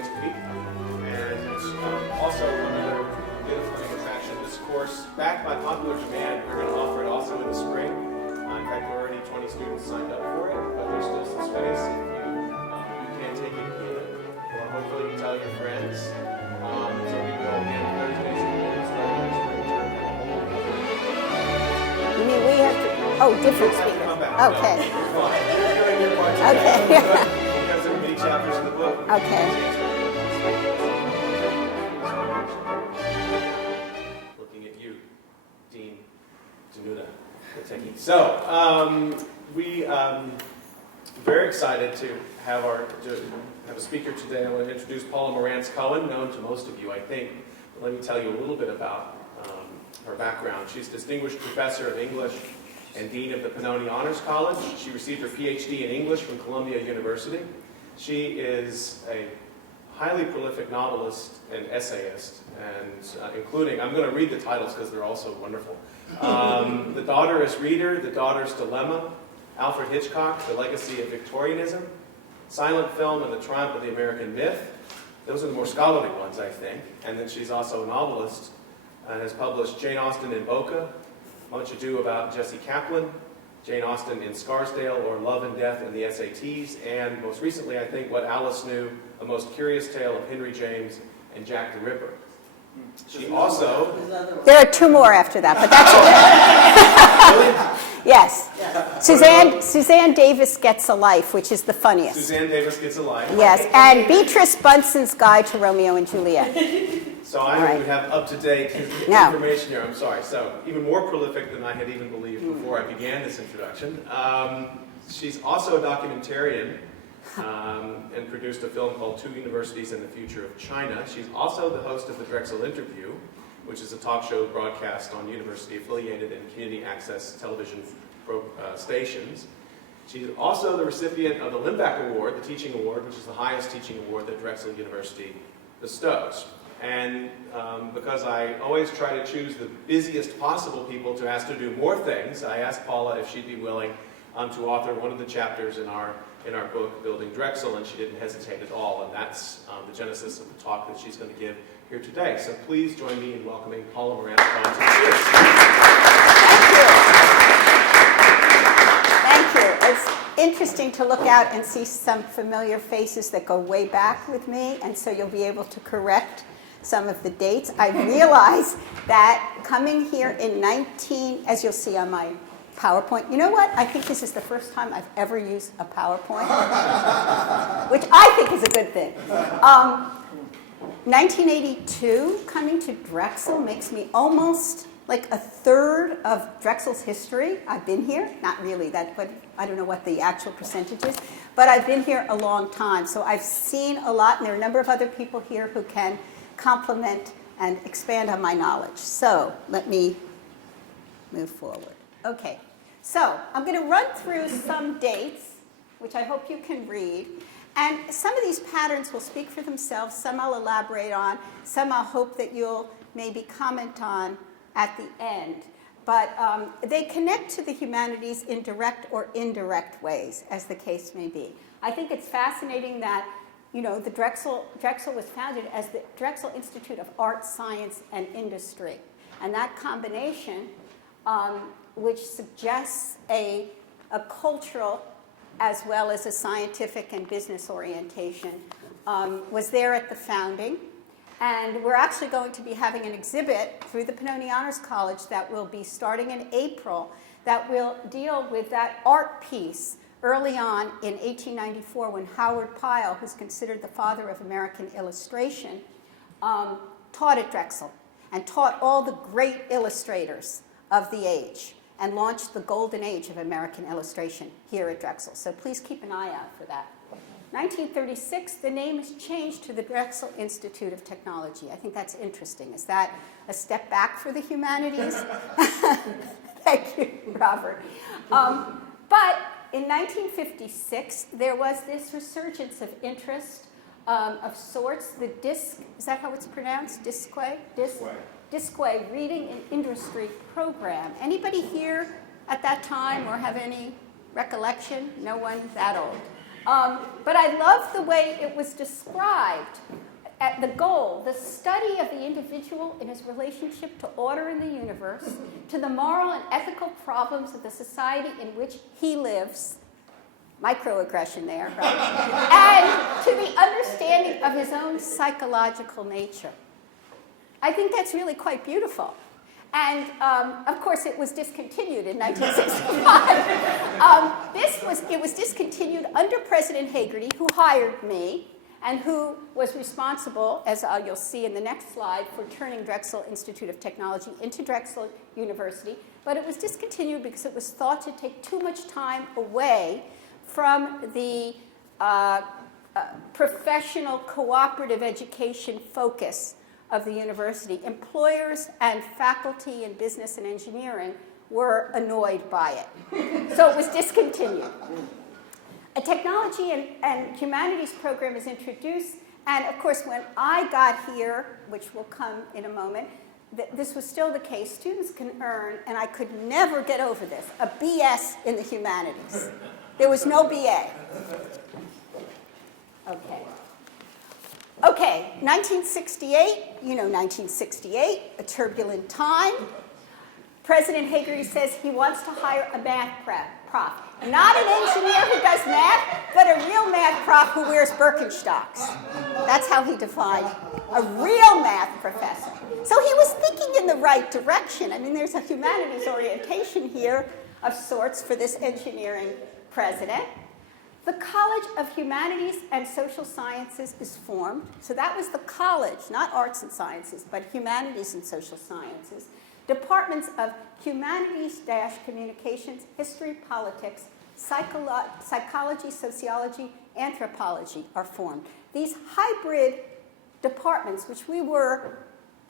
next week. And also another bit of funny attraction, this course, backed by popular demand, we're going to offer it also in the spring. In fact, there are already 20 students signed up for it, but there's still some space if you can't take it again. Or hopefully you tell your friends. So we will again Thursdays and mornings starting next spring term. You mean we have to? Oh, different speakers. Okay. No, you're fine. You're doing your part. Okay. Because there are many chapters in the book. Okay. Looking at you, Dean Danuta. So, we very excited to have a speaker today. I want to introduce Paula Morantz-Cohen, known to most of you, I think. But let me tell you a little bit about her background. She's Distinguished Professor of English and Dean of the Pennoni Honors College. She received her PhD in English from Columbia University. She is a highly prolific novelist and essayist, and including, I'm going to read the titles because they're also wonderful. The Daughter is Reader, The Daughter's Dilemma, Alfred Hitchcock, The Legacy of Victorianism, Silent Film and the Triumph of the American Myth. Those are the more scholarly ones, I think. And then she's also a novelist and has published Jane Austen in Boca, Much Ado About Jesse Kaplan, Jane Austen in Scarsdale, or Love and Death in the SATs, and most recently, I think, What Alice Knew, A Most Curious Tale of Henry James and Jack the Ripper. She also... There are two more after that, but that's it. Yes. Suzanne Davis Gets a Life, which is the funniest. Suzanne Davis Gets a Life. Yes, and Beatrice Bunson's Guide to Romeo and Juliet. So I don't have up-to-date information here, I'm sorry. So even more prolific than I had even believed before I began this introduction. She's also a documentarian and produced a film called Two Universities and the Future of China. She's also the host of the Drexel Interview, which is a talk show broadcast on university-affiliated and community access television stations. She's also the recipient of the Limbach Award, the Teaching Award, which is the highest teaching award that Drexel University bestows. And because I always try to choose the busiest possible people to ask to do more things, I asked Paula if she'd be willing to author one of the chapters in our book, Building Drexel, and she didn't hesitate at all. And that's the genesis of the talk that she's going to give here today. So please join me in welcoming Paula Morantz-Cohen to the stage. Thank you. It's interesting to look out and see some familiar faces that go way back with me, and so you'll be able to correct some of the dates. I realize that coming here in as you'll see on my PowerPoint, you know what? I think this is the first time I've ever used a PowerPoint, which I think is a good thing. 1982, coming to Drexel makes me almost like a third of Drexel's history. I've been here, not really that, but I don't know what the actual percentage is, but I've been here a long time. So I've seen a lot, and there are a number of other people here who can complement and expand on my knowledge. So let me move forward. Okay, so I'm going to run through some dates, which I hope you can read. And some of these patterns will speak for themselves. Some I'll elaborate on. Some I'll hope that you'll maybe comment on at the end. But they connect to the humanities in direct or indirect ways, as the case may be. I think it's fascinating that the Drexel was founded as the Drexel Institute of Art, Science, and Industry. And that combination, which suggests a cultural as well as a scientific and business orientation, was there at the founding. And we're actually going to be having an exhibit through the Pennoni Honors College that will be starting in April that will deal with that art piece early on in 1894 when Howard Pyle, who's considered the father of American illustration, taught at Drexel and taught all the great illustrators of the age and launched the golden age of American illustration here at Drexel. So please keep an eye out for that. 1936, the name is changed to the Drexel Institute of Technology. I think that's interesting. Is that a step back for the humanities? Thank you, Robert. But in 1956, there was this resurgence of interest of sorts. The DISC, is that how it's pronounced? DISC Reading and Industry Program. Anybody here at that time or have any recollection? No one that old. But I love the way it was described the goal, the study of the individual in his relationship to order in the universe, to the moral and ethical problems of the society in which he lives, microaggression there, right? And to the understanding of his own psychological nature. I think that's really quite beautiful. And, of course, it was discontinued in 1965. It was discontinued under President Hagerty, who hired me, and who was responsible, as you'll see in the next slide, for turning Drexel Institute of Technology into Drexel University. But it was discontinued because it was thought to take too much time away from the professional cooperative education focus of the university. Employers and faculty in business and engineering were annoyed by it. So it was discontinued. A technology and humanities program is introduced, and of course when I got here, which will come in a moment, this was still the case. Students can earn, and I could never get over this, a BS in the humanities. There was no BA. Okay, 1968, you know 1968, a turbulent time. President Hagerty says he wants to hire a math prof. Not an engineer who does math, but a real math prof who wears Birkenstocks. That's how he defined a real math professor. So he was thinking in the right direction. I mean, there's a humanities orientation here of sorts for this engineering president. The College of Humanities and Social Sciences is formed. So that was the college, not arts and sciences, but humanities and social sciences. Departments of humanities-communications, history, politics, psychology, sociology, anthropology are formed. These hybrid departments, which we were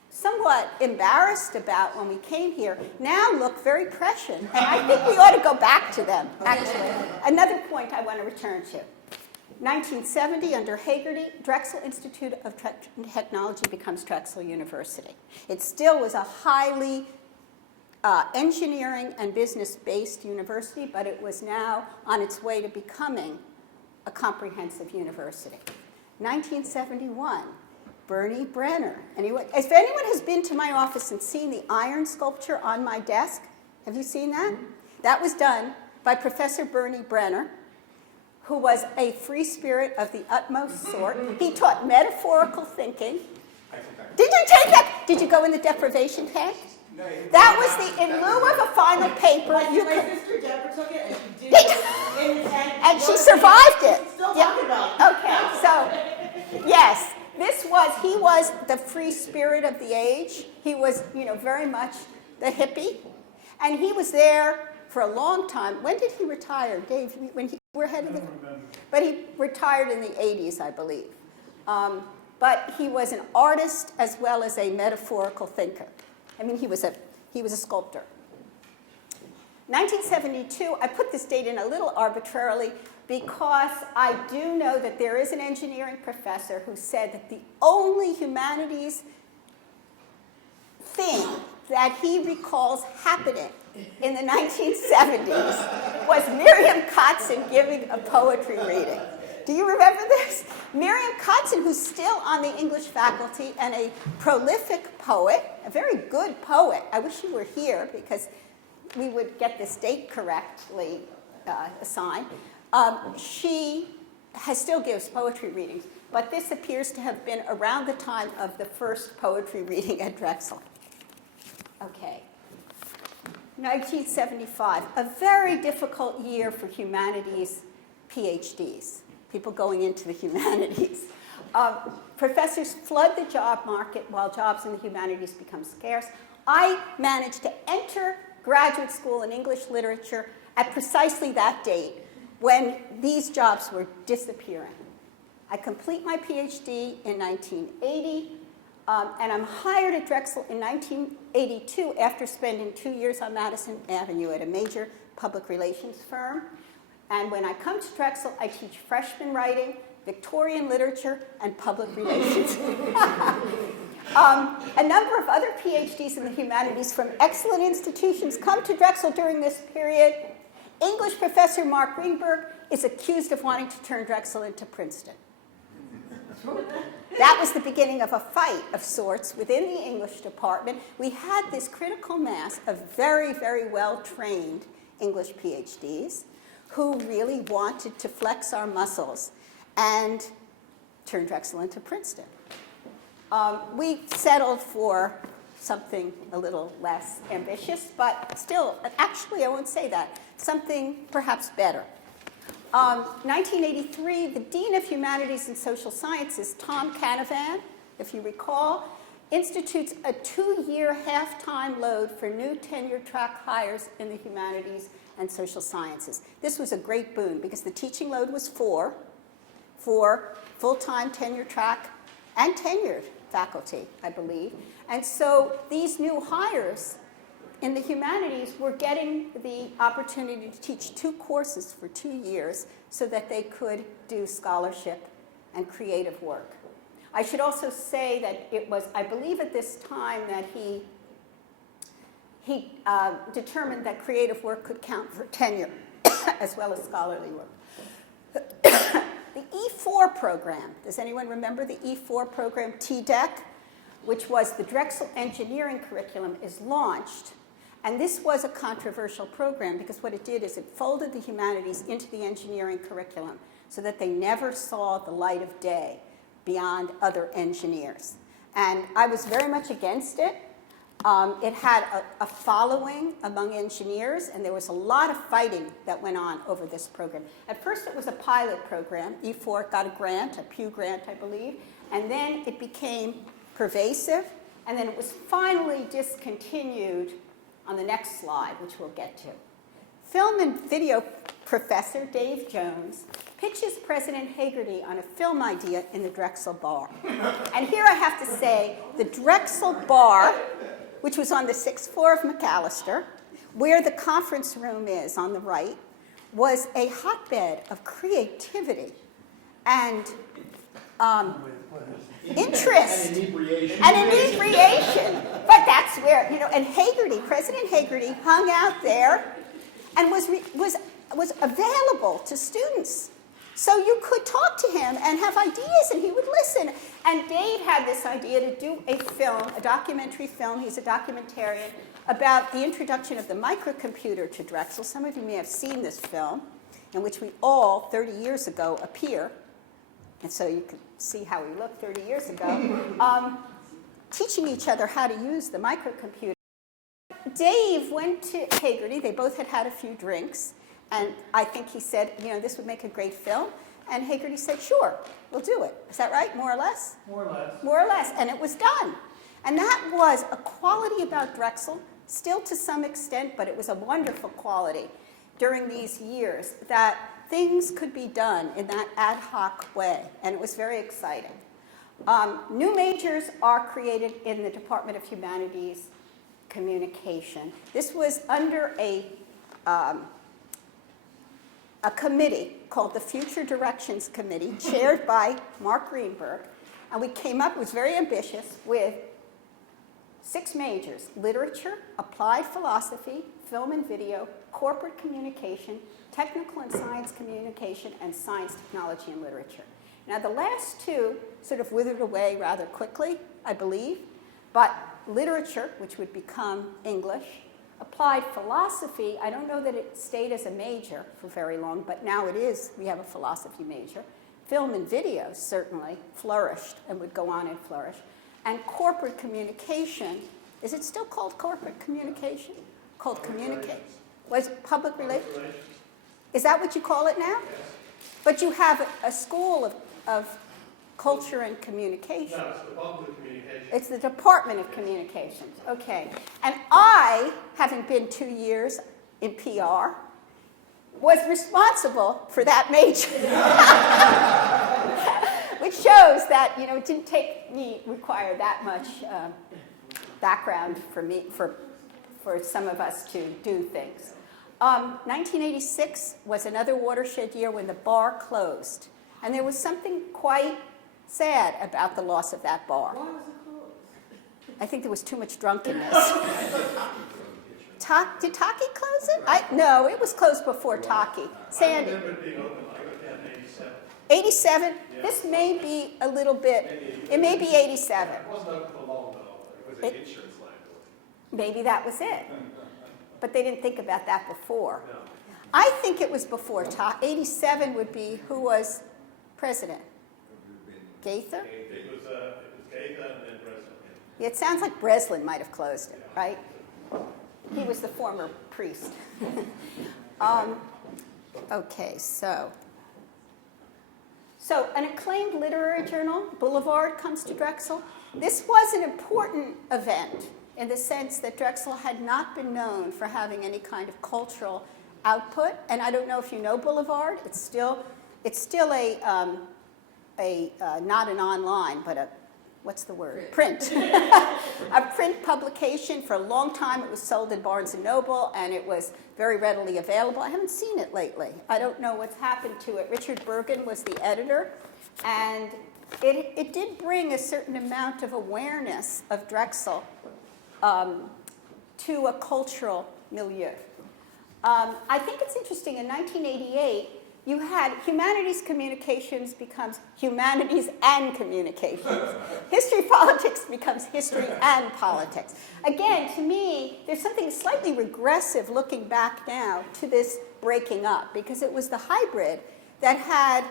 somewhat embarrassed about when we came here, now look very prescient. And I think we ought to go back to them, actually. Another point I want to return to. 1970, under Hagerty, Drexel Institute of Technology becomes Drexel University. It still was a highly engineering and business-based university, but it was now on its way to becoming a comprehensive university. 1971, Bernie Brenner. If anyone has been to my office and seen the iron sculpture on my desk, have you seen that? That was done by Professor Bernie Brenner, who was a free spirit of the utmost sort. He taught metaphorical thinking. Did you take that? Did you go in the deprivation tank? No. That was in lieu of a final paper. My sister Deborah took it, and she did it. And she survived it. Still talking about it. Okay, so, yes, he was the free spirit of the age. He was, very much the hippie. And he was there for a long time. When did he retire, Dave? We're headed there. But he retired in the 80s, I believe. But he was an artist as well as a metaphorical thinker. I mean, he was a sculptor. 1972, I put this date in a little arbitrarily because I do know that there is an engineering professor who said that the only humanities thing that he recalls happening in the 1970s was Miriam Kotzen giving a poetry reading. Do you remember this? Miriam Kotzen, who's still on the English faculty and a prolific poet, a very good poet. I wish you were here because we would get this date correctly assigned. She still gives poetry readings, but this appears to have been around the time of the first poetry reading at Drexel. Okay. 1975, a very difficult year for humanities PhDs, people going into the humanities. Professors flood the job market while jobs in the humanities become scarce. I managed to enter graduate school in English literature at precisely that date when these jobs were disappearing. I complete my PhD in 1980, and I'm hired at Drexel in 1982 after spending 2 years on Madison Avenue at a major public relations firm. And when I come to Drexel, I teach freshman writing, Victorian literature, and public relations. A number of other PhDs in the humanities from excellent institutions come to Drexel during this period. English professor Mark Greenberg is accused of wanting to turn Drexel into Princeton. that was the beginning of a fight of sorts within the English department. We had this critical mass of very, very well-trained English PhDs who really wanted to flex our muscles and turn Drexel into Princeton. We settled for something a little less ambitious, but still, actually I won't say that, something perhaps better. 1983, the Dean of Humanities and Social Sciences, Tom Canavan, if you recall, institutes a 2-year half-time load for new tenure track hires in the humanities and social sciences. This was a great boon because the teaching load was 4 for full-time tenure track and tenured faculty, I believe. And so these new hires in the humanities were getting the opportunity to teach 2 courses for 2 years so that they could do scholarship and creative work. I should also say that it was, I believe at this time, that he determined that creative work could count for tenure as well as scholarly work. The E4 program, does anyone remember the E4 program, TDEC, which was the Drexel engineering curriculum, is launched. And this was a controversial program because what it did is it folded the humanities into the engineering curriculum so that they never saw the light of day beyond other engineers. And I was very much against it. It had a following among engineers, and there was a lot of fighting that went on over this program. At first, it was a pilot program. E4 got a grant, a Pew grant, I believe, and then it became pervasive, and then it was finally discontinued on the next slide, which we'll get to. Film and video professor Dave Jones pitches President Hagerty on a film idea in the Drexel Bar. And here I have to say, the Drexel Bar, which was on the 6th floor of McAllister, where the conference room is on the right, was a hotbed of creativity and interest and inebriation. But that's where, and Hagerty, President Hagerty, hung out there and was available to students. So you could talk to him and have ideas, and he would listen. And Dave had this idea to do a film, a documentary film, he's a documentarian, about the introduction of the microcomputer to Drexel. Some of you may have seen this film, in which we all, 30 years ago, appear. And so you can see how we looked 30 years ago, teaching each other how to use the microcomputer. Dave went to Hagerty. They both had a few drinks. And I think he said, this would make a great film. And Hagerty said, sure, we'll do it. Is that right, more or less? More or less. More or less. And it was done. And that was a quality about Drexel, still to some extent, but it was a wonderful quality during these years, that things could be done in that ad hoc way. And it was very exciting. New majors are created in the Department of Humanities Communication. This was under a committee called the Future Directions Committee, chaired by Mark Greenberg. And we came up, it was very ambitious, with 6 majors: literature, applied philosophy, film and video, corporate communication, technical and science communication, and science, technology, and literature. Now, the last 2 sort of withered away rather quickly, I believe, but literature, which would become English, applied philosophy, I don't know that it stayed as a major for very long, but now it is, we have a philosophy major. Film and video certainly flourished and would go on and flourish. And corporate communication, is it still called corporate communication? Called communicate. Was it public relations? Is that what you call it now? Yes. But you have a school of culture and communication. No, it's the public communication. It's the Department of Communications. Okay. And I, having been 2 years in PR, was responsible for that major. Which shows that, it didn't require that much background for me, for some of us to do things. 1986 was another watershed year when the bar closed. And there was something quite sad about the loss of that bar. Why was it closed? I think there was too much drunkenness. Did Taki close it? No, it was closed before Taki. I Sandy. remember it being open like in 87. 87, this may be a little bit, it may be 87. It wasn't open for long though, it was an insurance liability. Maybe that was it. But they didn't think about that before. No. I think it was before. 87 would be who was president? Gaither? It was Gaither and then Breslin. Yeah, it sounds like Breslin might have closed it, right? He was the former priest. Okay, so an acclaimed literary journal, Boulevard, comes to Drexel. This was an important event in the sense that Drexel had not been known for having any kind of cultural output. And I don't know if you know Boulevard. It's still a not an online, but a, what's the word? Print. A print publication. For a long time it was sold in Barnes & Noble, and it was very readily available. I haven't seen it lately. I don't know what's happened to it. Richard Bergen was the editor, and it did bring a certain amount of awareness of Drexel to a cultural milieu. I think it's interesting, in 1988, you had humanities communications becomes humanities and communications. History politics becomes history and politics. Again, to me, there's something slightly regressive looking back now to this breaking up, because it was the hybrid that had,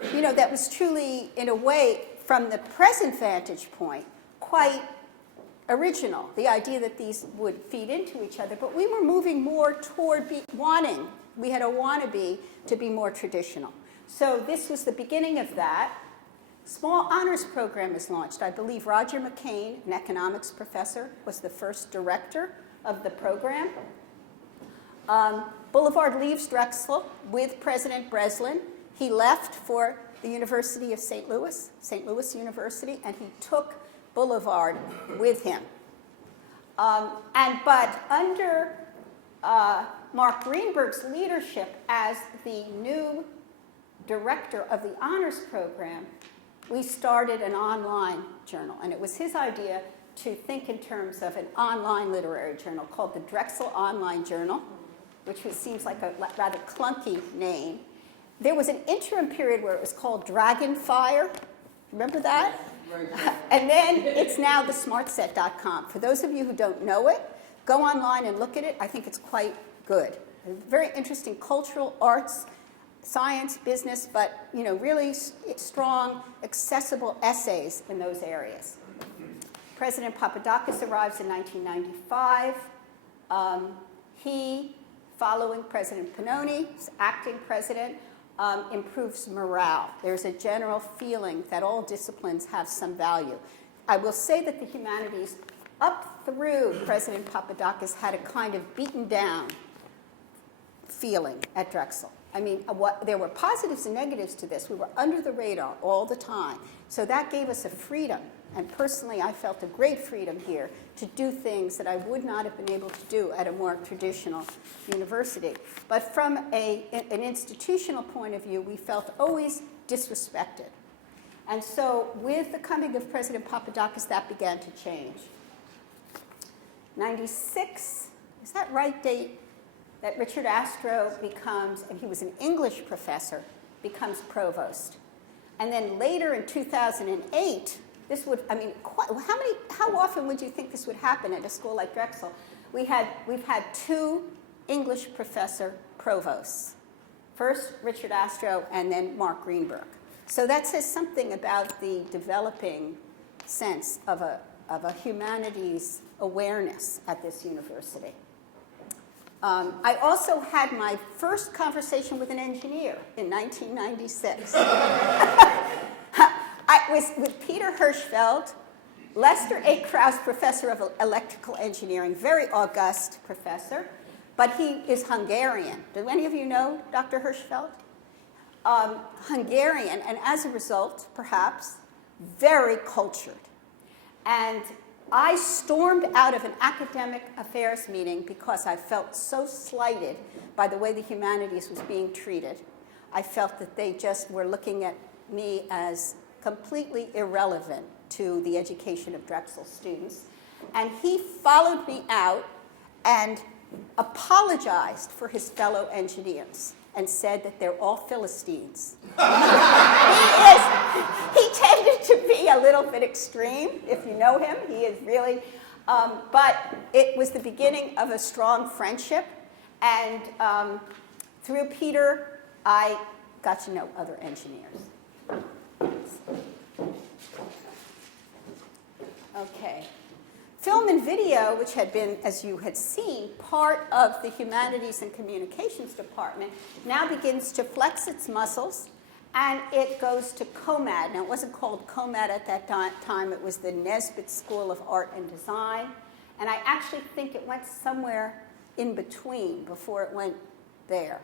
that was truly, in a way, from the present vantage point, quite original, the idea that these would feed into each other. But we were moving more toward we had a wannabe to be more traditional. So this was the beginning of that. Small honors program is launched. I believe Roger McCain, an economics professor, was the first director of the program. Boulevard leaves Drexel with President Breslin. He left for the University of St. Louis University, and he took Boulevard with him. But under Mark Greenberg's leadership as the new director of the honors program, we started an online journal. And it was his idea to think in terms of an online literary journal called the Drexel Online Journal, which seems like a rather clunky name. There was an interim period where it was called Dragonfire. Remember that? And then it's now the smartset.com. For those of you who don't know it, go online and look at it. I think it's quite good. Very interesting cultural, arts, science, business, but really strong, accessible essays in those areas. President Papadakis arrives in 1995. He, following President Pannoni, acting president, improves morale. There's a general feeling that all disciplines have some value. I will say that the humanities, up through President Papadakis, had a kind of beaten down feeling at Drexel. I mean, there were positives and negatives to this. We were under the radar all the time. So that gave us a freedom. And personally, I felt a great freedom here to do things that I would not have been able to do at a more traditional university. But from an institutional point of view, we felt always disrespected. And so with the coming of President Papadakis, that began to change. 96, is that right date? That Richard Astro becomes, and he was an English professor, becomes provost. And then later in 2008, this would, how often would you think this would happen at a school like Drexel? We've had two English professor provosts. First, Richard Astro, and then Mark Greenberg. So that says something about the developing sense of a humanities awareness at this university. I also had my first conversation with an engineer in 1996. I was with Peter Hirschfeld, Lester A. Krauss, professor of electrical engineering, very august professor, but he is Hungarian. Do any of you know Dr. Hirschfeld? Hungarian, and as a result, perhaps, very cultured. And I stormed out of an academic affairs meeting because I felt so slighted by the way the humanities was being treated. I felt that they just were looking at me as completely irrelevant to the education of Drexel students. And he followed me out and apologized for his fellow engineers and said that they're all Philistines. He tended to be a little bit extreme. If you know him, he is really, but it was the beginning of a strong friendship. And through Peter, I got to know other engineers. Okay. Film and video, which had been, as you had seen, part of the Humanities and Communications Department, now begins to flex its muscles, and it goes to COMAD. Now, it wasn't called COMAD at that time. It was the Nesbitt School of Art and Design. And I actually think it went somewhere in between before it went there.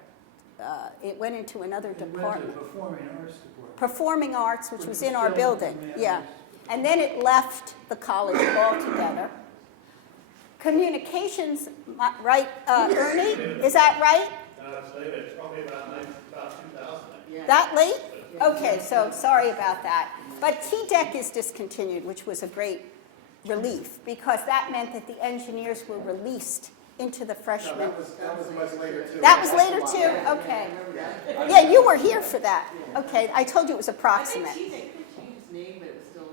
It went into another department. Went to Performing Arts Department. Performing Arts, which was in our building. Yeah. And then it left the college altogether. Communications, right, Ernie? Is that right? It's late. It's probably about 2000. Yeah. That late? Okay, so sorry about that. But TDEC is discontinued, which was a great relief, because that meant that the engineers were released into the freshman. That was much later, too. That was later, too? Okay. Yeah, you were here for that. Okay, I told you it was approximate. I think TDEC changed its name, but it was still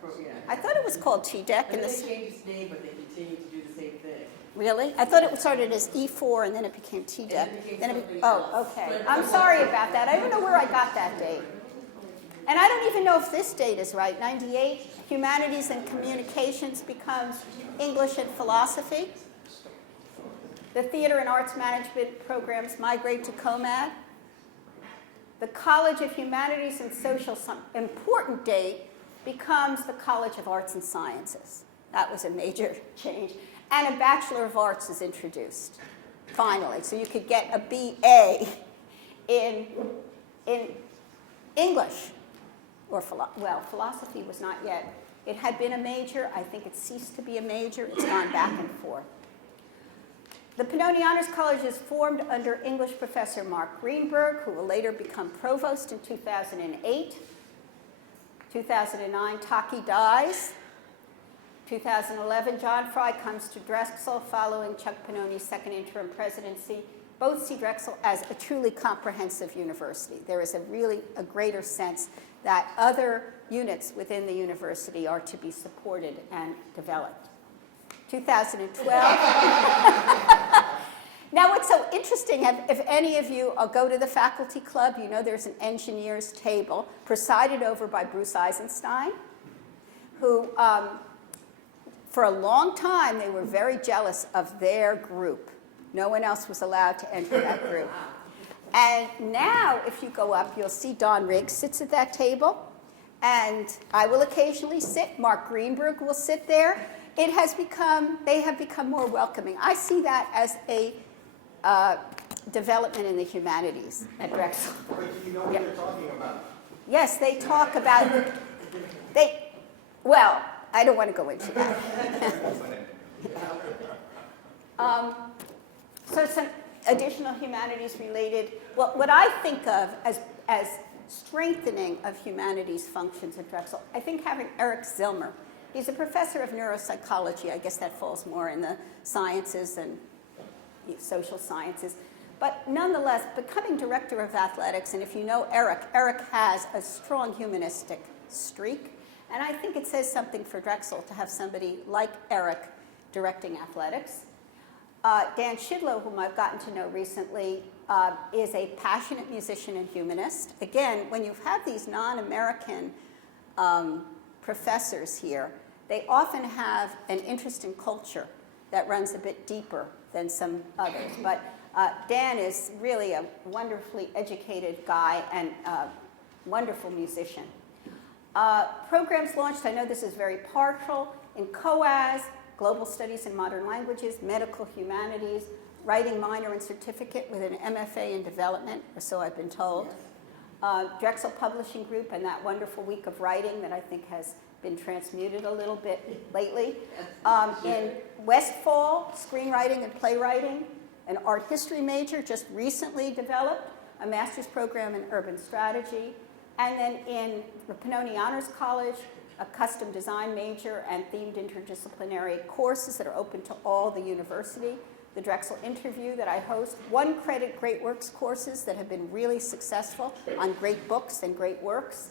appropriate. I thought it was called TDEC. And then they changed its name, but they continued to do the same thing. Really? I thought it started as E4 and then it became TDEC. And then it became something oh, else. okay. I'm sorry about that. I don't know where I got that date. And I don't even know if this date is right. 98, Humanities and Communications becomes English and Philosophy. The Theater and Arts Management programs migrate to COMAD. The College of Humanities and Social Sciences, important date, becomes the College of Arts and Sciences. That was a major change. And a Bachelor of Arts is introduced, finally. So you could get a BA in English, or philosophy was not yet. It had been a major. I think it ceased to be a major. It's gone back and forth. The Pennoni Honors College is formed under English professor Mark Greenberg, who will later become provost in 2008. 2009, Taki dies. 2011, John Fry comes to Drexel following Chuck Pennoni's second interim presidency. Both see Drexel as a truly comprehensive university. There is a greater sense that other units within the university are to be supported and developed. 2012. Now, what's so interesting, if any of you go to the faculty club, you know there's an engineers table presided over by Bruce Eisenstein, who, for a long time, they were very jealous of their group. No one else was allowed to enter that group. And now, if you go up, you'll see Don Riggs sits at that table, and I will occasionally sit. Mark Greenberg will sit there. They have become more welcoming. I see that as a development in the humanities at Drexel. But do you know what they're talking about? Yes, they talk about, well, I don't want to go into that. So some additional humanities related, well, what I think of as strengthening of humanities functions at Drexel, I think having Eric Zillmer. He's a professor of neuropsychology. I guess that falls more in the sciences and social sciences. But nonetheless, becoming director of athletics, and if you know Eric has a strong humanistic streak. And I think it says something for Drexel to have somebody like Eric directing athletics. Dan Shidlow, whom I've gotten to know recently, is a passionate musician and humanist. Again, when you have these non-American professors here, they often have an interest in culture that runs a bit deeper than some others. But Dan is really a wonderfully educated guy and a wonderful musician. Programs launched, I know this is very partial, in COAS, Global Studies in Modern Languages, Medical Humanities, Writing Minor and Certificate with an MFA in Development, or so I've been told. Drexel Publishing Group and that wonderful week of writing that I think has been transmuted a little bit lately. In Westfall, Screenwriting and Playwriting, an art history major just recently developed, a master's program in urban strategy, and then in the Pennoni Honors College, a custom design major and themed interdisciplinary courses that are open to all the university. the Drexel interview that I host, one credit Great Works courses that have been really successful on great books and great works,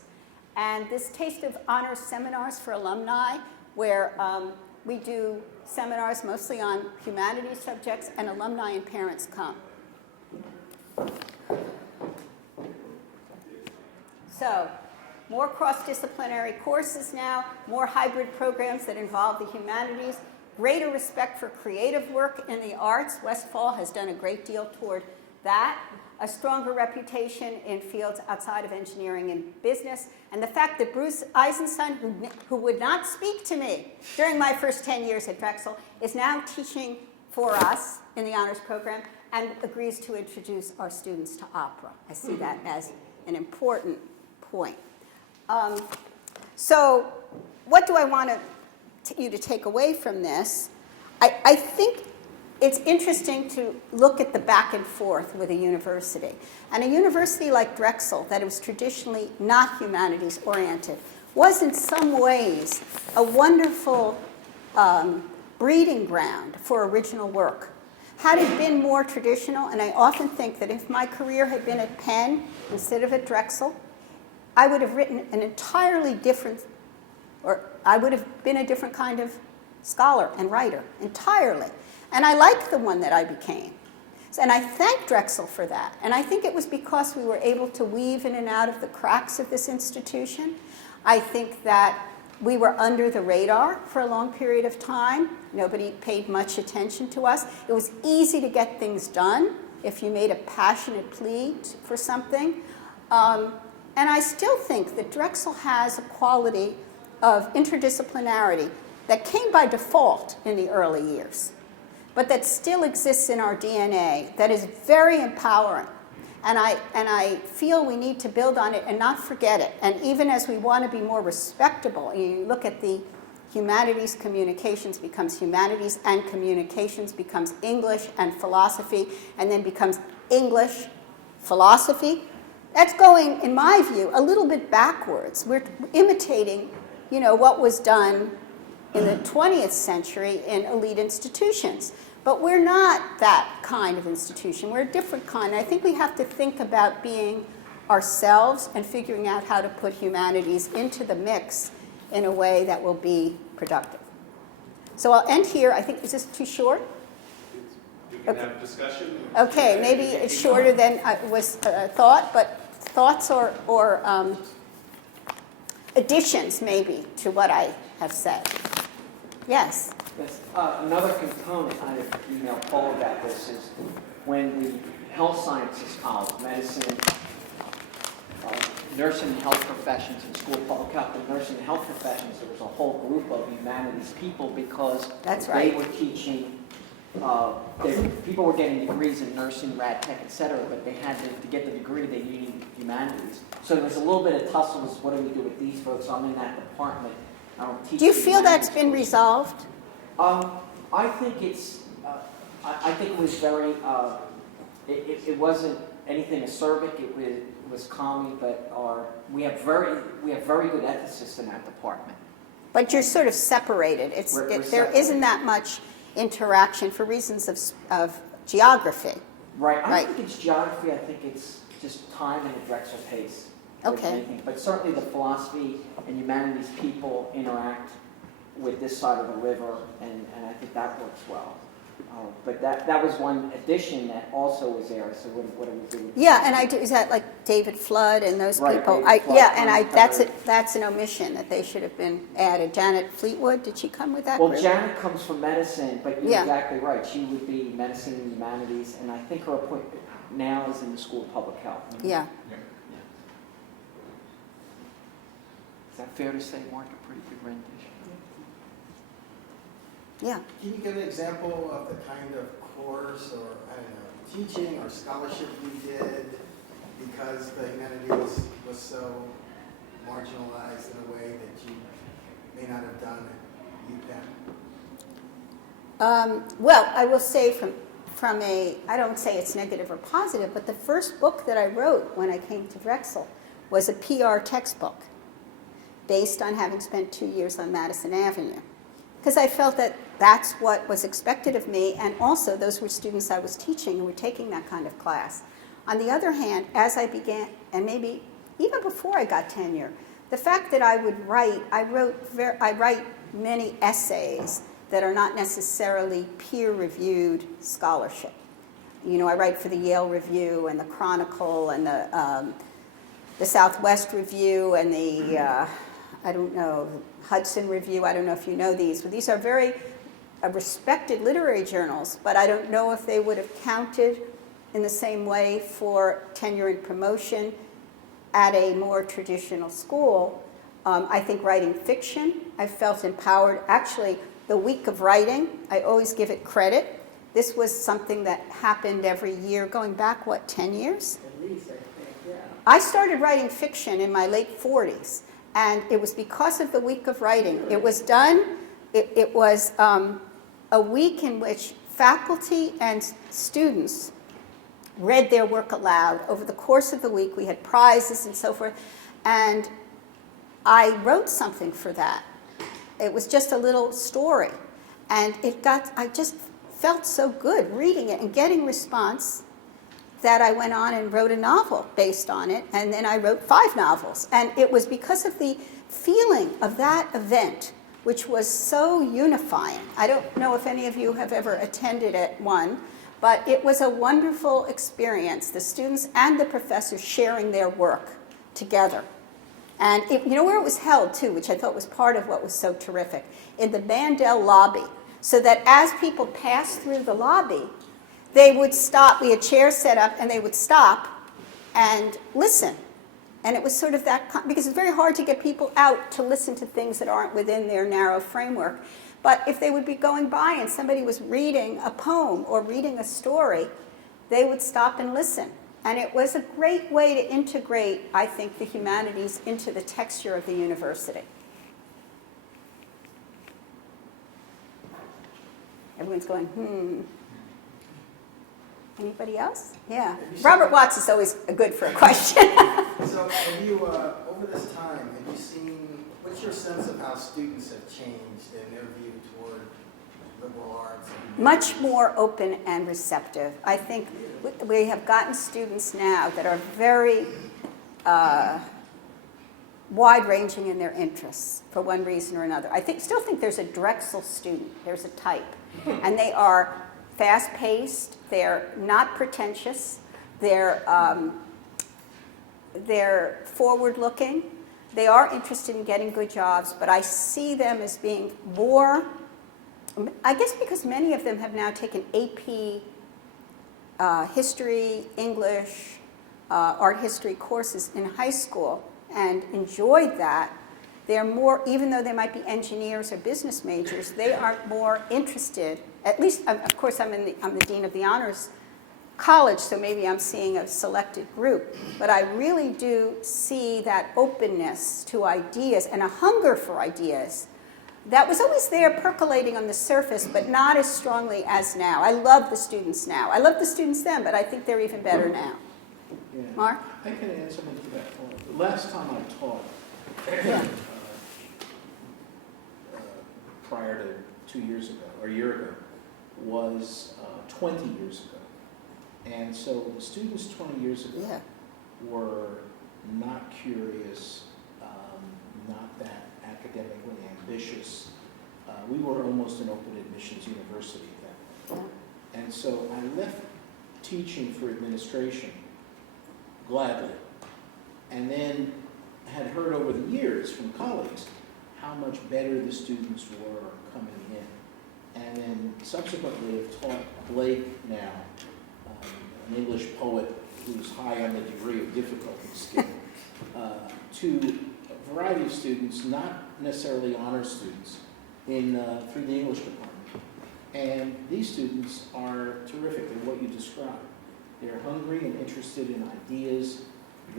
and this Taste of Honors seminars for alumni, where we do seminars mostly on humanities subjects, and alumni and parents come. So, more cross-disciplinary courses now, more hybrid programs that involve the humanities, greater respect for creative work in the arts. Westfall has done a great deal toward that. A stronger reputation in fields outside of engineering and business. And the fact that Bruce Eisenstein, who would not speak to me during my first 10 years at Drexel, is now teaching for us in the honors program and agrees to introduce our students to opera. I see that as an important point. So what do I want you to take away from this? I think it's interesting to look at the back and forth with a university. And a university like Drexel, that was traditionally not humanities oriented, was in some ways a wonderful breeding ground for original work. Had it been more traditional, and I often think that if my career had been at Penn instead of at Drexel, I would have written an entirely different, or I would have been a different kind of scholar and writer, entirely. And I like the one that I became. And I thank Drexel for that. And I think it was because we were able to weave in and out of the cracks of this institution. I think that we were under the radar for a long period of time. Nobody paid much attention to us. It was easy to get things done if you made a passionate plea for something. And I still think that Drexel has a quality of interdisciplinarity that came by default in the early years, but that still exists in our DNA, that is very empowering. And I feel we need to build on it and not forget it. And even as we want to be more respectable, you look at the humanities communications becomes humanities, and communications becomes English and philosophy, and then becomes English philosophy. That's going, in my view, a little bit backwards. We're imitating, what was done in the 20th century in elite institutions. But we're not that kind of institution. We're a different kind. I think we have to think about being ourselves and figuring out how to put humanities into the mix in a way that will be productive. So I'll end here. I think, is this too short? We can have discussion. Okay, maybe it's shorter than I was thought, but thoughts or additions maybe to what I have said. Yes? Yes. Another component, I emailed Paul about this, is when the health sciences college, medicine, nursing and health professions in school of public health, the nursing and health professions, there was a whole group of humanities people because That's right. they were teaching, people were getting degrees in nursing, rad tech, et cetera, but they had to get the degree, they needed humanities. So there was a little bit of tussle as what do we do with these folks? I'm in that department. I don't teach Do you feel that's humanities. been resolved? I think it's, I think it was very, it wasn't anything acerbic, it was calming, but we have very good ethicists in that department. But you're sort of separated. We're There separated. isn't that much interaction for reasons of geography. Right, I Right. don't think it's geography, I think it's just time and the Drexel pace. Okay. But certainly the philosophy and humanities people interact with this side of the river, and I think that works well. But that was one addition that also was there, so what do we do? Yeah, and is that like David Flood and those Right, people? David Flood, That's an omission that they should have been added. Janet Fleetwood, did she come with that Well, group? Janet comes from medicine, but you're Yeah. exactly right. She would be medicine and humanities, and I think her appointment now is in the School of Public Health. Yeah. Is that fair to say, Mark? A pretty good rendition. Yeah. Can you give an example of the kind of course or, teaching or scholarship you did because the humanities was so marginalized in a way that you may not have done at UPenn? Well, I will say from I don't say it's negative or positive, but the first book that I wrote when I came to Drexel was a PR textbook based on having spent 2 years on Madison Avenue. because I felt that that's what was expected of me, and also those were students I was teaching who were taking that kind of class. On the other hand, as I began, and maybe even before I got tenure, the fact that I would write, I write many essays that are not necessarily peer-reviewed scholarship. You know, I write for the Yale Review and the Chronicle and the Southwest Review and the, I don't know, Hudson Review. I don't know if you know these, but these are very respected literary journals, but I don't know if they would have counted in the same way for tenure and promotion at a more traditional school. I think writing fiction, I felt empowered. Actually, the week of writing, I always give it credit. This was something that happened every year, going back, 10 years? At least, I think, yeah. I started writing fiction in my late 40s, and it was because of the week of writing. It was done, it was a week in which faculty and students read their work aloud. Over the course of the week, we had prizes and so forth, and I wrote something for that. It was just a little story, and I just felt so good reading it and getting response that I went on and wrote a novel based on it, and then I wrote 5 novels. And it was because of the feeling of that event, which was so unifying. I don't know if any of you have ever attended one, but it was a wonderful experience, the students and the professors sharing their work together. And you know where it was held, too, which I thought was part of what was so terrific? In the Mandel lobby, so that as people passed through the lobby, they would stop. We had chairs set up, and they would stop and listen. And it was sort of that, because it's very hard to get people out to listen to things that aren't within their narrow framework. But if they would be going by and somebody was reading a poem or reading a story, they would stop and listen. And it was a great way to integrate, I think, the humanities into the texture of the university. Everyone's going, Anybody else? Yeah. Robert Watts is always good for a question. So have you, over this time, have you seen, what's your sense of how students have changed in their view toward liberal arts? Much more open and receptive. I think we have gotten students now that are very wide-ranging in their interests for one reason or another. I still think there's a Drexel student. There's a type. And they are fast-paced. They're not pretentious. They're forward-looking. They are interested in getting good jobs, but I see them as being more, I guess because many of them have now taken AP history, English, art history courses in high school and enjoyed that. They're more, even though they might be engineers or business majors, they are more interested, at least, of course, I'm the dean of the honors college, so maybe I'm seeing a selected group, but I really do see that openness to ideas and a hunger for ideas that was always there percolating on the surface, but not as strongly as now. I love the students now. I love the students then, but I think they're even better now. Yeah. Mark? I can add something to that point. The last time I taught, Yeah. prior to 2 years ago, or a year ago, was 20 years ago. And so the students 20 years ago Yeah. were not curious, not that academically ambitious. We were almost an open admissions university then. And so I left teaching for administration gladly, and then had heard over the years from colleagues how much better the students were coming in. And then subsequently have taught Blake now, an English poet who's high on the degree of difficulty scale, to a variety of students, not necessarily honor students, through the English department. And these students are terrific. They're what you described. They're hungry and interested in ideas.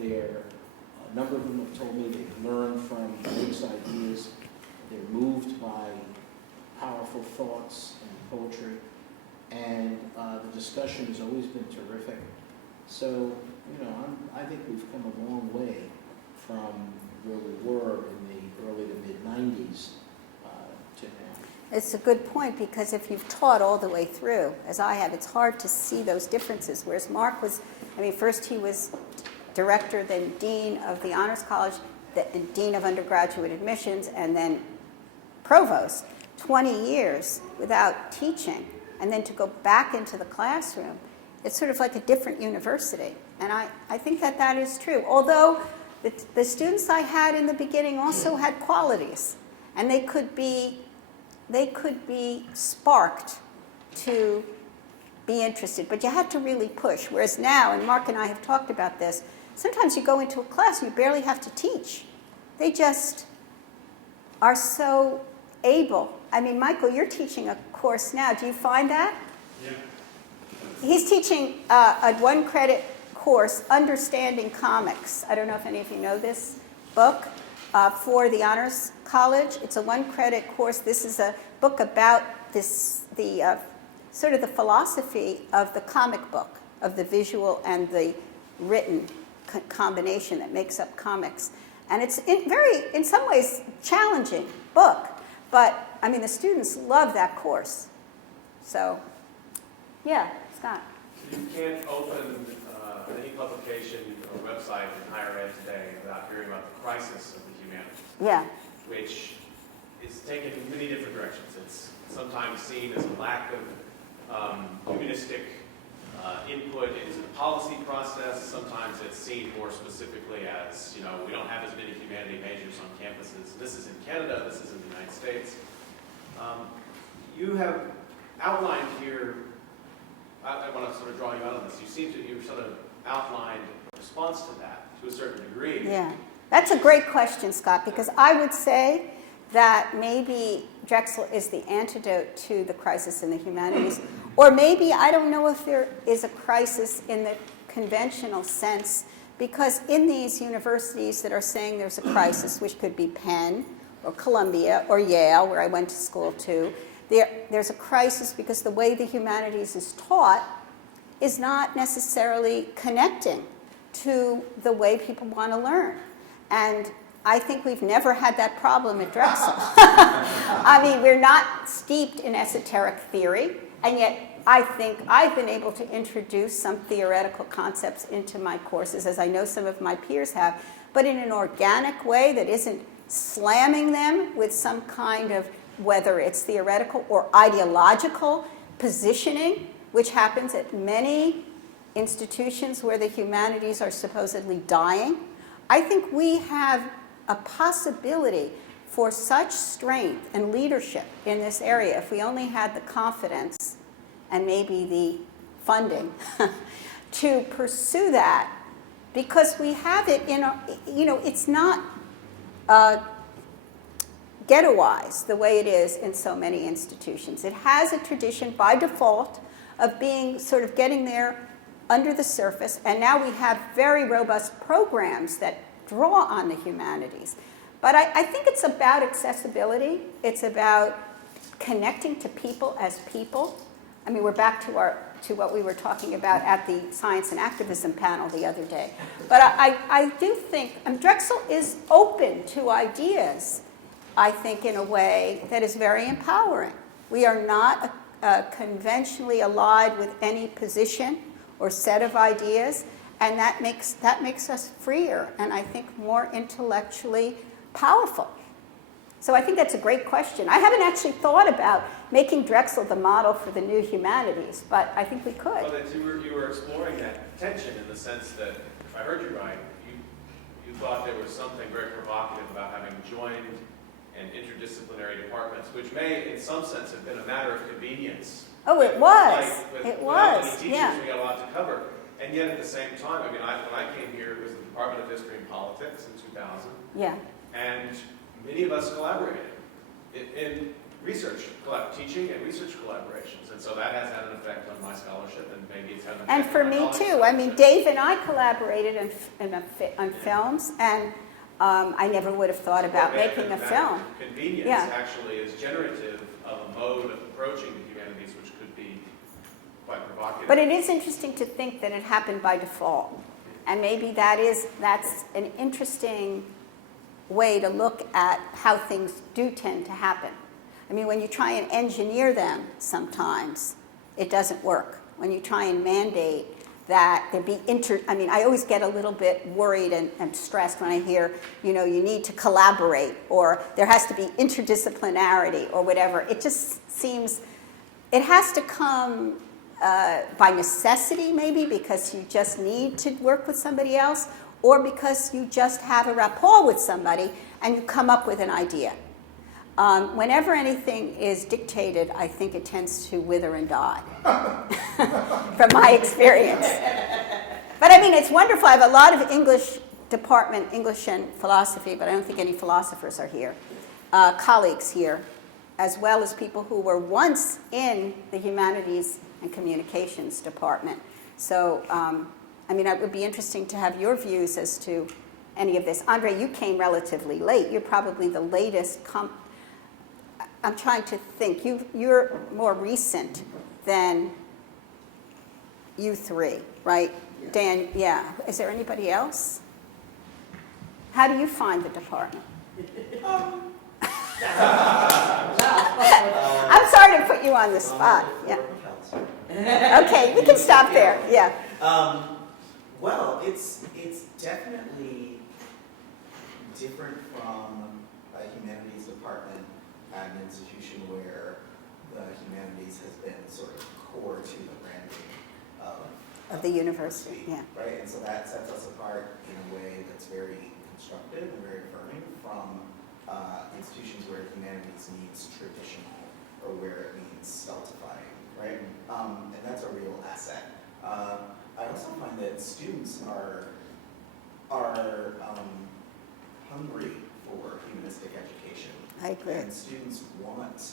A number of them have told me they've learned from Blake's ideas. They're moved by powerful thoughts and poetry. And the discussion has always been terrific. So, I think we've come a long way from where we were in the early to mid-90s to now. It's a good point, because if you've taught all the way through, as I have, it's hard to see those differences. Whereas Mark was, I mean, first he was director, then dean of the Honors College, then dean of undergraduate admissions, and then provost. 20 years without teaching, and then to go back into the classroom, it's sort of like a different university. And I think that that is true. Although the students I had in the beginning also had qualities, and they could be sparked to be interested, but you had to really push. Whereas now, and Mark and I have talked about this, sometimes you go into a class and you barely have to teach. They just are so able. I mean, Michael, you're teaching a course now. Do you find that? Yeah. He's teaching a one-credit course, Understanding Comics. I don't know if any of you know this book for the Honors College. It's a one-credit course. This is a book about sort of the philosophy of the comic book, of the visual and the written combination that makes up comics. And it's in some ways, challenging book. But, I mean, the students love that course. So, yeah, Scott. You can't open any publication or website in higher ed today without hearing about the crisis of the humanities, Yeah. which is taken in many different directions. It's sometimes seen as a lack of humanistic input into the policy process. Sometimes it's seen more specifically as, you know, we don't have as many humanity majors on campuses. This is in Canada, this is in the United States. You have outlined here, I want to sort of draw you out on this. You sort of outlined a response to that to a certain degree. Yeah. That's a great question, Scott, because I would say that maybe Drexel is the antidote to the crisis in the humanities. Or maybe, I don't know if there is a crisis in the conventional sense, because in these universities that are saying there's a crisis, which could be Penn or Columbia or Yale, where I went to school too, there's a crisis because the way the humanities is taught is not necessarily connecting to the way people want to learn. And I think we've never had that problem at Drexel. I mean, we're not steeped in esoteric theory, and yet I think I've been able to introduce some theoretical concepts into my courses, as I know some of my peers have, but in an organic way that isn't slamming them with some kind of, whether it's theoretical or ideological positioning, which happens at many institutions where the humanities are supposedly dying. I think we have a possibility for such strength and leadership in this area if we only had the confidence and maybe the funding to pursue that, because we have it in a, you know, it's not ghettoized the way it is in so many institutions. It has a tradition by default of being sort of getting there under the surface, and now we have very robust programs that draw on the humanities. But I think it's about accessibility. It's about connecting to people as people. I mean, we're back to what we were talking about at the Science and Activism panel the other day. But I do think Drexel is open to ideas, I think, in a way that is very empowering. We are not conventionally allied with any position or set of ideas, and that makes us freer and I think more intellectually powerful. So I think that's a great question. I haven't actually thought about making Drexel the model for the new humanities, but I think we could. Well, that you were exploring that tension in the sense that, if I heard you right, you thought there was something very provocative about having joined and interdisciplinary departments, which may, in some sense, have been a matter of convenience. Oh, it was. Without Was. any teachers, Yeah. we got a lot to cover. And yet, at the same time, I mean, when I came here, it was the Department of History and Politics in 2000, Yeah. and many of us collaborated in research, teaching and research collaborations, and so that has had an effect on my scholarship, and maybe it's had an effect And for on my me colleagues' too. I mean, scholarship. Dave and I collaborated on films, and I never would have thought about But making a that film. Convenience Yeah. actually is generative of a mode of approaching the humanities, which could be quite provocative. But it is interesting to think that it happened by default. And maybe that's an interesting way to look at how things do tend to happen. I mean, when you try and engineer them, sometimes it doesn't work. When you try and mandate that there be I mean, I always get a little bit worried and stressed when I hear, you know, you need to collaborate, or there has to be interdisciplinarity, or whatever. It just seems, it has to come by necessity, maybe, because you just need to work with somebody else, or because you just have a rapport with somebody and you come up with an idea. Whenever anything is dictated, I think it tends to wither and die, from my experience. But I mean, it's wonderful. I have a lot of English department, English and philosophy, but I don't think any philosophers are here, colleagues here, as well as people who were once in the humanities and communications department. So, I mean, it would be interesting to have your views as to any of this. Andre, you came relatively late. You're probably the latest. I'm trying to think. You're more recent than you three, right? Yeah. Dan, yeah. Is there anybody else? How do you find the department? I'm sorry to put you on the spot. Yeah. Okay, we can stop there. Yeah. Well, it's definitely different from a humanities department at an institution where the humanities has been sort of core to the branding Of the university, yeah. Right, and so that sets us apart in a way that's very constructive and very affirming from institutions where humanities means traditional or where it means stultifying, right? And that's a real asset. I also find that students are hungry for humanistic education. I agree. And students want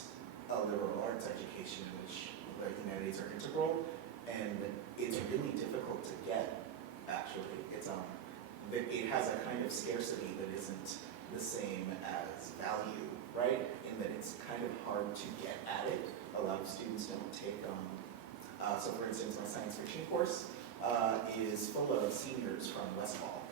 a liberal arts education in which the humanities are integral, and it's really difficult to get, actually. It has a kind of scarcity that isn't the same as value, right? In that it's kind of hard to get at it. A lot of students don't take so for instance, my science fiction course is full of seniors from Westfall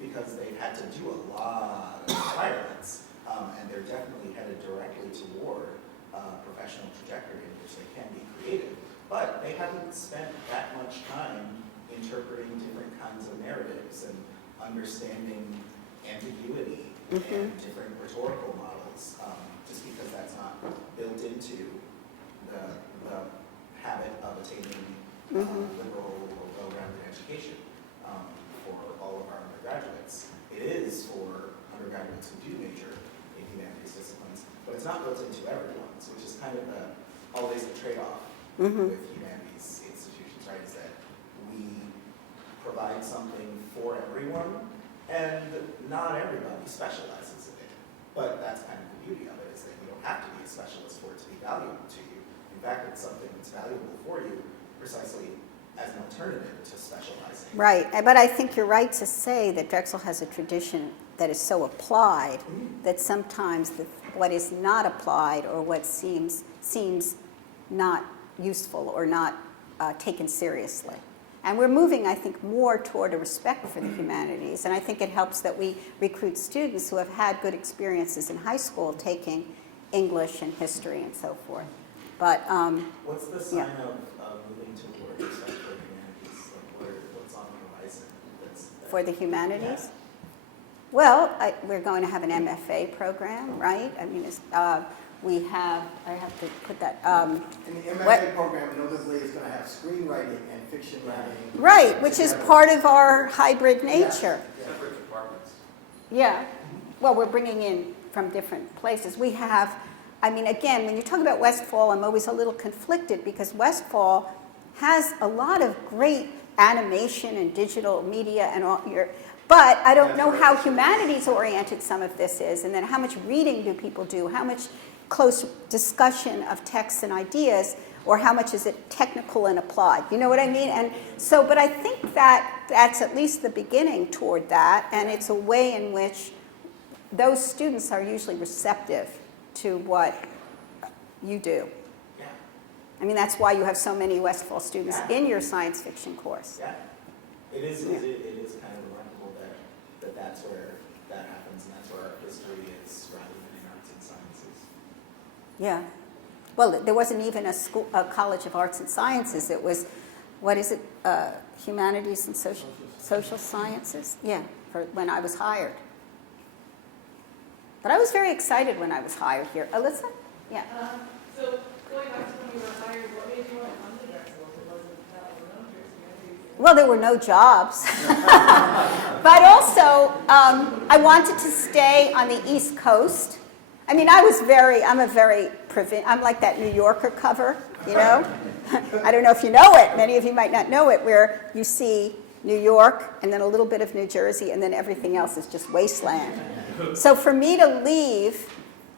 because they've had to do a lot of requirements, and they're definitely headed directly toward a professional trajectory in which they can be creative, but they haven't spent that much time interpreting different kinds of narratives and understanding ambiguity and different rhetorical models, just because that's not built into the habit of attaining liberal or well-rounded education for all of our undergraduates. It is for undergraduates who do major in humanities disciplines, but it's not built into everyone's, which is kind of always the trade-off with humanities institutions, right? Is that we provide something for everyone, and not everybody specializes in it. But that's kind of the beauty of it, is that you don't have to be a specialist for it to be valuable to you. In fact, it's something that's valuable for you precisely as an alternative to specializing. Right, but I think you're right to say that Drexel has a tradition that is so applied that sometimes what is not applied or what seems not useful or not taken seriously. And we're moving, I think, more toward a respect for the humanities. And I think it helps that we recruit students who have had good experiences in high school taking English and history and so forth. But what's the sign of moving toward respect for humanities? Like what's on the horizon? For the humanities? Yeah. Well, we're going to have an MFA program, right? I mean, I have to put that. And the MFA program notably is going to have screenwriting and fiction writing. Right, which is part of our hybrid nature. Yes. Separate departments. Yeah. Well, we're bringing in from different places. We have, I mean, again, when you talk about Westfall, I'm always a little conflicted because Westfall has a lot of great animation and digital media and all but I don't know how humanities oriented some of this is, and then how much reading do people do, how much close discussion of texts and ideas, or how much is it technical and applied? You know what I mean? And so, but I think that that's at least the beginning toward that, and it's a way in which those students are usually receptive to what you do. Yeah. I mean, that's why you have so many Westfall students in your science fiction course. Yeah. It is kind of remarkable that that's where that happens, and that's where our history is rather than in arts and sciences. Yeah. Well, there wasn't even a college of arts and sciences. It was, what is it, humanities and social sciences? Yeah, for when I was hired. But I was very excited when I was hired here. Alyssa? Yeah. So going back to when you were hired, what made you want to come to Drexel? If it wasn't that well known for its humanities? Well, there were no jobs. But also, I wanted to stay on the East Coast. I mean, I'm like that New Yorker cover, you know? I don't know if you know it. Many of you might not know it, where you see New York and then a little bit of New Jersey and then everything else is just wasteland. So for me to leave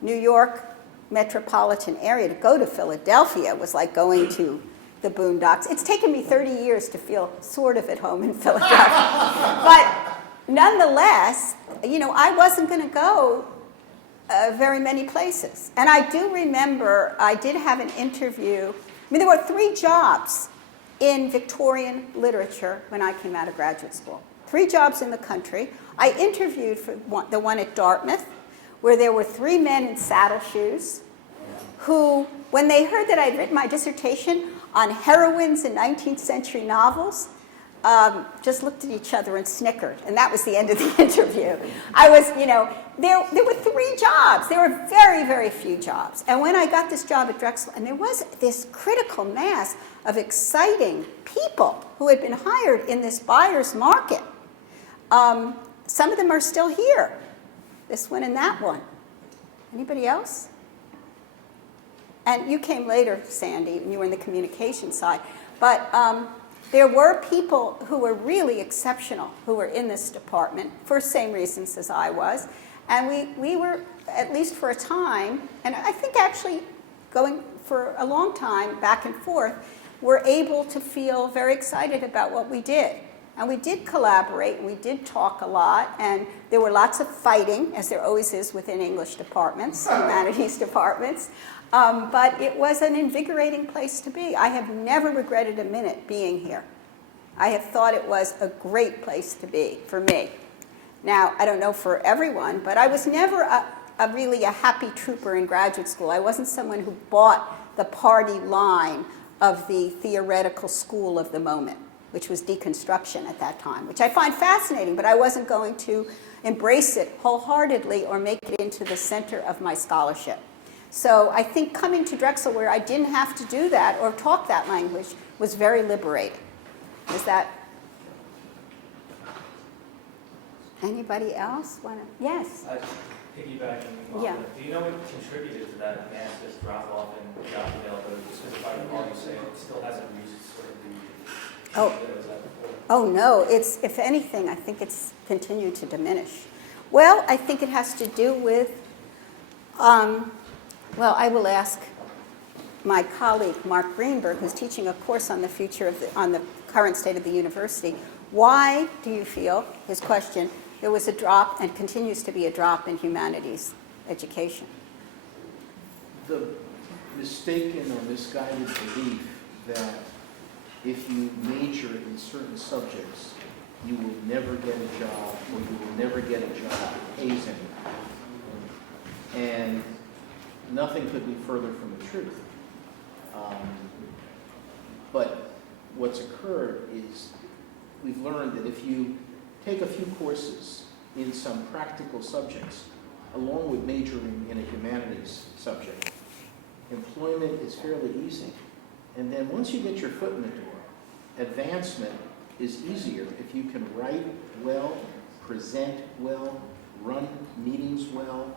New York metropolitan area to go to Philadelphia was like going to the boondocks. It's taken me 30 years to feel sort of at home in Philadelphia. But nonetheless, you know, I wasn't going to go very many places. And I do remember I did have an interview. I mean, there were 3 jobs in Victorian literature when I came out of graduate school. 3 jobs in the country. I interviewed for the one at Dartmouth, where there were 3 men in saddle shoes who, when they heard that I'd written my dissertation on heroines in 19th century novels, just looked at each other and snickered. And that was the end of the interview. I was, you know, there were 3 jobs. There were very, very few jobs. And when I got this job at Drexel, and there was this critical mass of exciting people who had been hired in this buyer's market. Some of them are still here. This one and that one. Anybody else? And you came later, Sandy, and you were in the communication side. But there were people who were really exceptional who were in this department for the same reasons as I was. And we were, at least for a time, and I think actually going for a long time, back and forth, were able to feel very excited about what we did. And we did collaborate, and we did talk a lot, and there were lots of fighting, as there always is within English departments, humanities departments. But it was an invigorating place to be. I have never regretted a minute being here. I have thought it was a great place to be for me. Now, I don't know for everyone, but I was never really a happy trooper in graduate school. I wasn't someone who bought the party line of the theoretical school of the moment, which was deconstruction at that time, which I find fascinating, but I wasn't going to embrace it wholeheartedly or make it into the center of my scholarship. So I think coming to Drexel, where I didn't have to do that or talk that language, was very liberating. Is that anybody else want to? Yes. Piggybacking off Yeah. that, do you know what contributed to that massive drop off in job availability? Just because if I recall you saying it still hasn't reached sort of the Oh. that it was at before. Oh no, it's, if anything, I think it's continued to diminish. Well, I think it has to do with, well, I will ask my colleague, Mark Greenberg, who's teaching a course on the future of on the current state of the university. Why do you feel, his question, there was a drop and continues to be a drop in humanities education? The mistaken or misguided belief that if you major in certain subjects, you will never get a job, or you will never get a job that pays anything. And nothing could be further from the truth. But what's occurred is we've learned that if you take a few courses in some practical subjects, along with majoring in a humanities subject, employment is fairly easy. And then once you get your foot in the door, advancement is easier if you can write well, present well, run meetings well,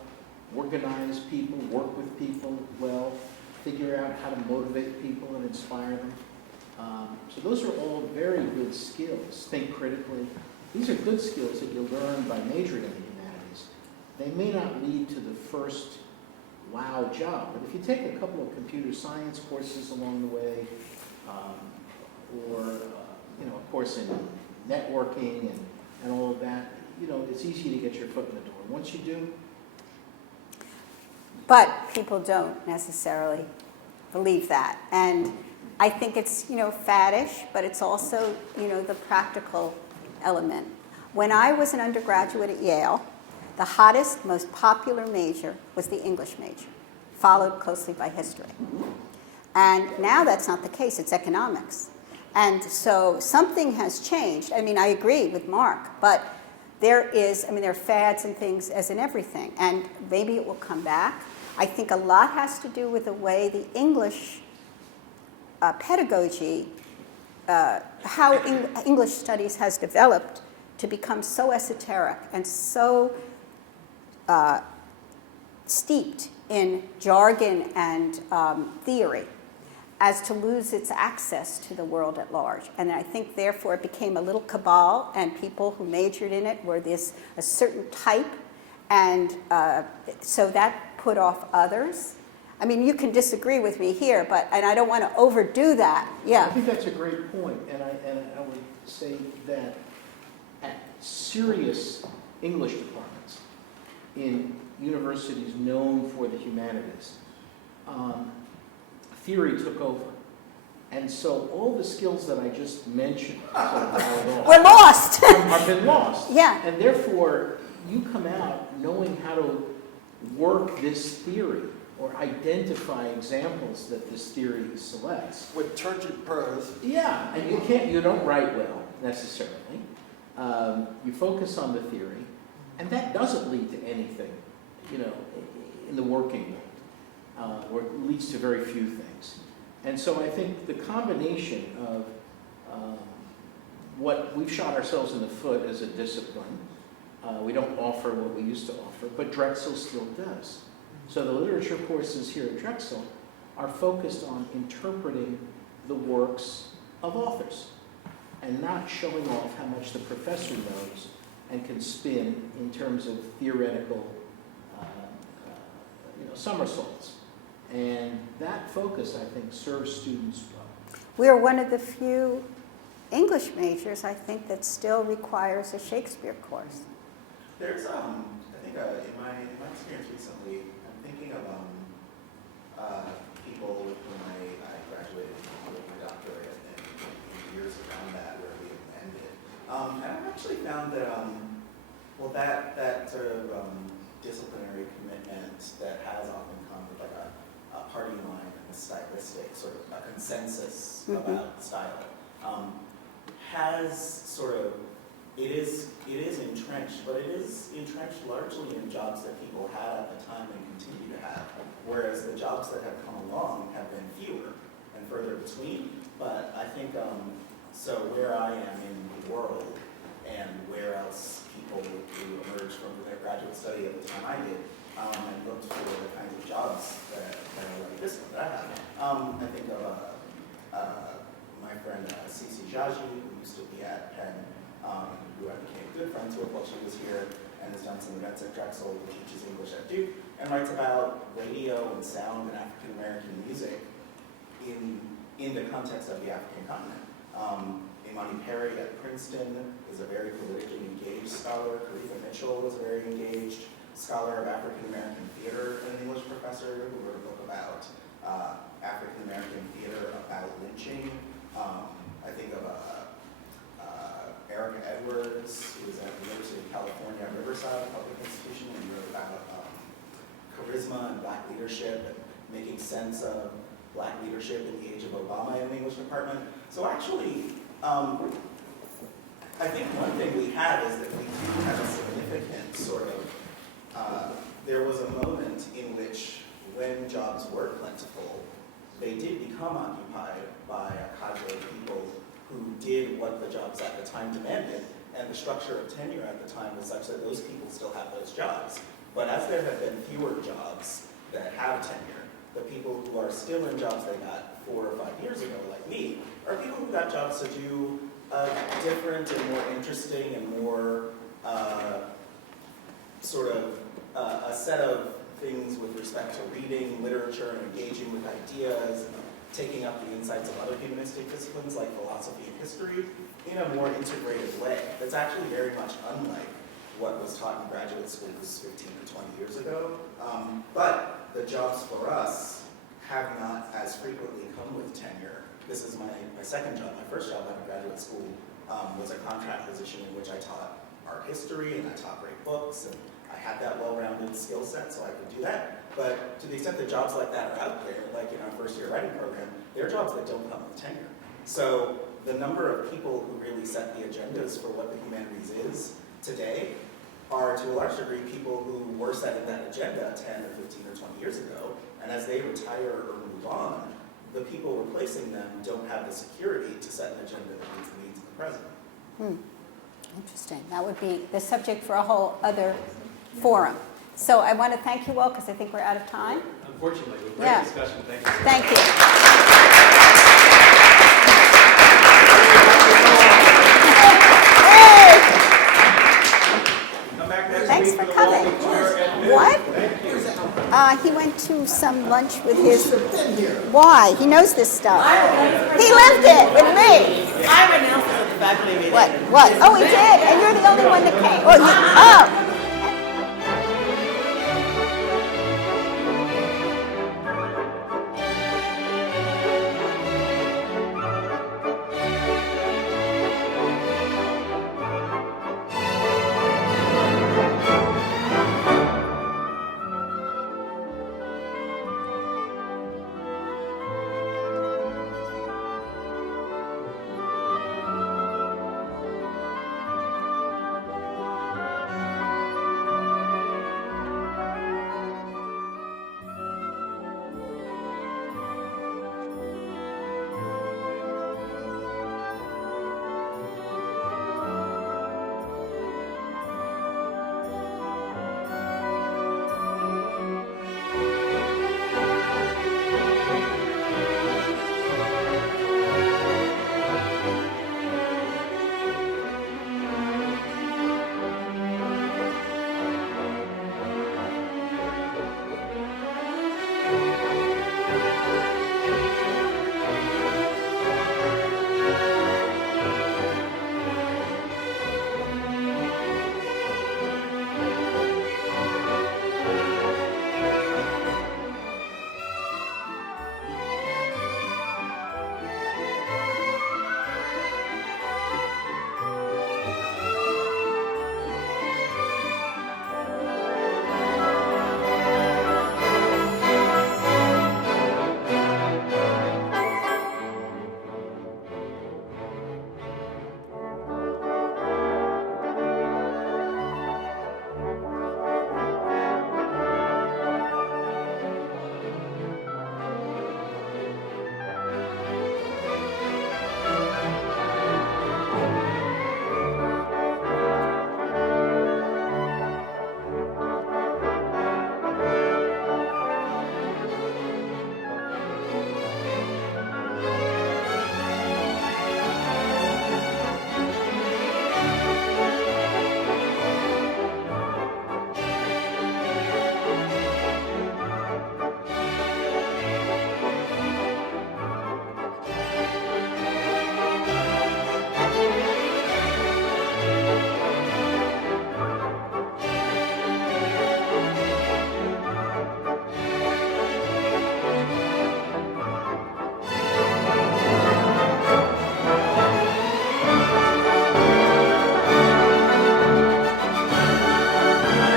organize people, work with people well, figure out how to motivate people and inspire them. So those are all very good skills. Think critically. These are good skills that you learn by majoring in the humanities. They may not lead to the first wow job, but if you take a couple of computer science courses along the way, or a course in networking and all of that, it's easy to get your foot in the door. Once you do. But people don't necessarily believe that. And I think it's, faddish, but it's also, the practical element. When I was an undergraduate at Yale, the hottest, most popular major was the English major. followed closely by history. And now that's not the case, it's economics. And so something has changed. I mean, I agree with Mark, but there are fads and things as in everything, and maybe it will come back. I think a lot has to do with the way the English pedagogy, how English studies has developed to become so esoteric and so steeped in jargon and theory as to lose its access to the world at large. And I think therefore it became a little cabal, and people who majored in it were a certain type, and so that put off others. I mean, you can disagree with me here, and I don't want to overdo that. I Yeah. think that's a great point, and I would say that at serious English departments in universities known for the humanities, theory took over. And so all the skills that I just mentioned We're lost. have been lost. Yeah. And therefore, you come out knowing how to work this theory or identify examples that this theory selects. With turgid prose. Yeah, and you don't write well, necessarily. You focus on the theory, and that doesn't lead to anything, in the working world, or it leads to very few things. And so I think the combination of what we've shot ourselves in the foot as a discipline, we don't offer what we used to offer, but Drexel still does. So the literature courses here at Drexel are focused on interpreting the works of authors and not showing off how much the professor knows and can spin in terms of theoretical somersaults. And that focus, I think, serves students well. We're one of the few English majors, I think, that still requires a Shakespeare course. There's, I think in my experience recently, I'm thinking of people with whom I graduated with my doctorate and years around that where we ended. And I've actually found that, that sort of disciplinary commitment that has often come with like a party line and a stylistic sort of a consensus about style, has sort of, it is entrenched, but it is entrenched largely in jobs that people had at the time and continue to have, whereas the jobs that have come along have been fewer and further between. But I think, so where I am in the world and where else people who emerged from their graduate study at the time I did, and looked for the kinds of jobs that are like this one that I have. I think of my friend Cici Jaji, who used to be at Penn, who I became good friends with while she was here, and has done some events at Drexel, who teaches English at Duke, and writes about radio and sound and African American music in the context of the African continent. Imani Perry at Princeton is a very politically engaged scholar. Karitha Mitchell is a very engaged scholar of African American theater and an English professor who wrote a book about African American theater about lynching. I think of Erica Edwards, who is at the University of California at Riverside, a public institution, and wrote about charisma and Black leadership and making sense of Black leadership in the age of Obama in the English department. So actually, I think one thing we have is that we do have a significant sort of, there was a moment in which when jobs were plentiful, they did become occupied by a cadre of people who did what the jobs at the time demanded, and the structure of tenure at the time was such that those people still have those jobs. But as there have been fewer jobs that have tenure, the people who are still in jobs they got 4 or 5 years ago, like me, are people who got jobs to do different and more interesting and more sort of a set of things with respect to reading, literature, and engaging with ideas, and taking up the insights of other humanistic disciplines like philosophy and history in a more integrated way. That's actually very much unlike what was taught in graduate schools 15 or 20 years ago. But the jobs for us have not as frequently come with tenure. This is my second job. My first job out of graduate school was a contract position in which I taught art history and I taught great books, and I had that well-rounded skill set, so I could do that. But to the extent that jobs like that are out there, like in our first year writing program, they're jobs that don't come with tenure. So the number of people who really set the agendas for what the humanities is today are to a large degree people who were setting that agenda 10 or 15 or 20 years ago. And as they retire or move on, the people replacing them don't have the security to set an agenda that meets the needs of the present. Interesting. That would be the subject for a whole other forum. So I want to thank you all because I think we're out of time. Unfortunately, with Yeah. great discussion. Thank you. Thank you. Hey! Come back next Thanks week for the coming. walking tour at noon. What? Thank you. He went to some lunch with his. Why? He knows this stuff. He lived it with me. I announced it at the faculty meeting. What? Oh, he did. And you're the only one that came. Oh,